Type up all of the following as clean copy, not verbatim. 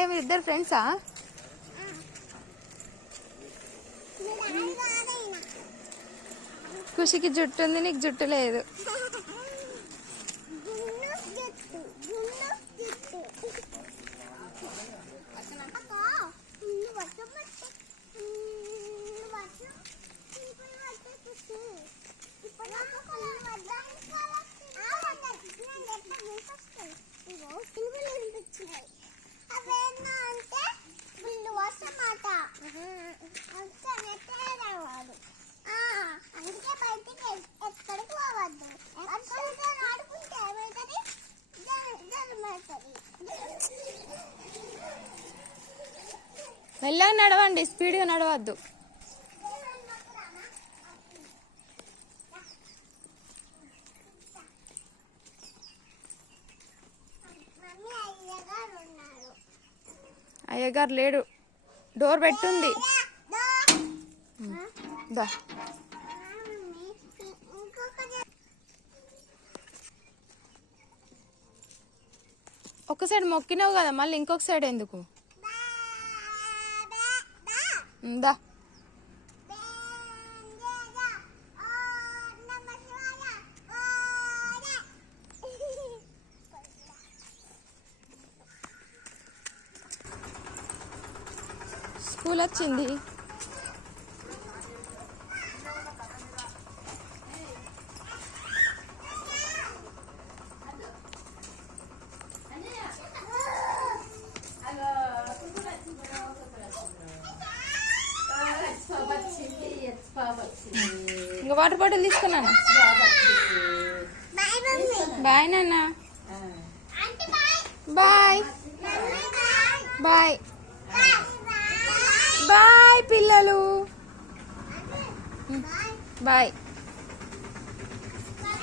ఏమి ఇద్దరు ఫ్రెండ్సా? ఖుషికి జుట్టు ఉంది, నీకు జుట్టు లేదు. మెల్లగా నడవండి, స్పీడ్గా నడవద్దు. అయ్యగారు లేడు, డోర్ పెట్టుంది. దా ఒక సైడ్ మొక్కినావు కదా, మళ్ళీ ఇంకొక సైడ్ ఎందుకు? దా స్కూల్ వచ్చింది. ఇంకా వాటర్ బాటిల్ తీసుకున్నాను. బాయ్ నాన్న. బాయ్ బాయ్ బాయ్ పిల్లలు. బాయ్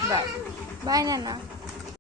బాయ్ బాయ్ నాన్న.